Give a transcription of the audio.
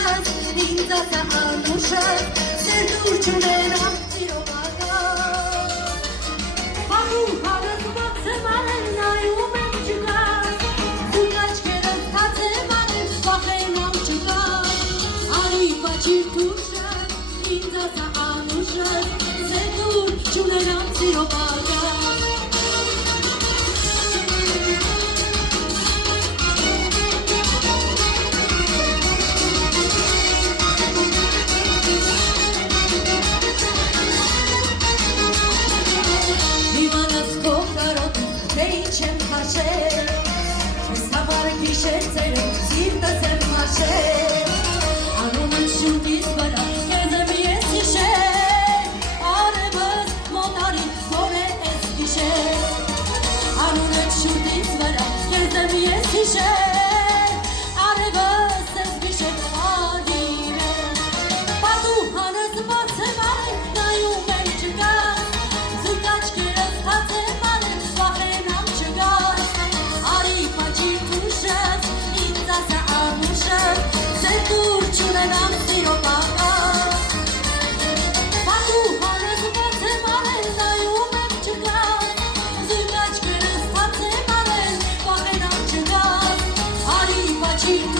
չգաս, ինձ ասա անուշը, սերտուր չունենամ սիրով ագաս։ Հագու հարազված եմ արել, նայում եմ չգաս, զուտ աչքերս թաց եմ արել, վախենամ չգաս, արի պաչիր թուշը, ինձ ասա անուշը, սերտուր չունենամ սիրով ագաս։ Չեմ հաշել, ես համար գիշեր ծերով սիրտս եմ հաշել, անունը շուտից վրա կեզ եմ ես հիշել, արևս մոտարի որ է ես գիշել, անունը շուտից վրա կեզ եմ ես հիշել, արևս ես գիշել ադիրել, պատու հանս բաց եմ արել, նայում եմ չգաս, զուտ աչքերս հաց եմ արել, վախենամ Սերտուր չունենամ սիրով ագաս, պատու հարազված եմ արել, նայում եմ չգաս, զույգ աչքերս թաց եմ արել, վախենամ չգաս, արի պաչիր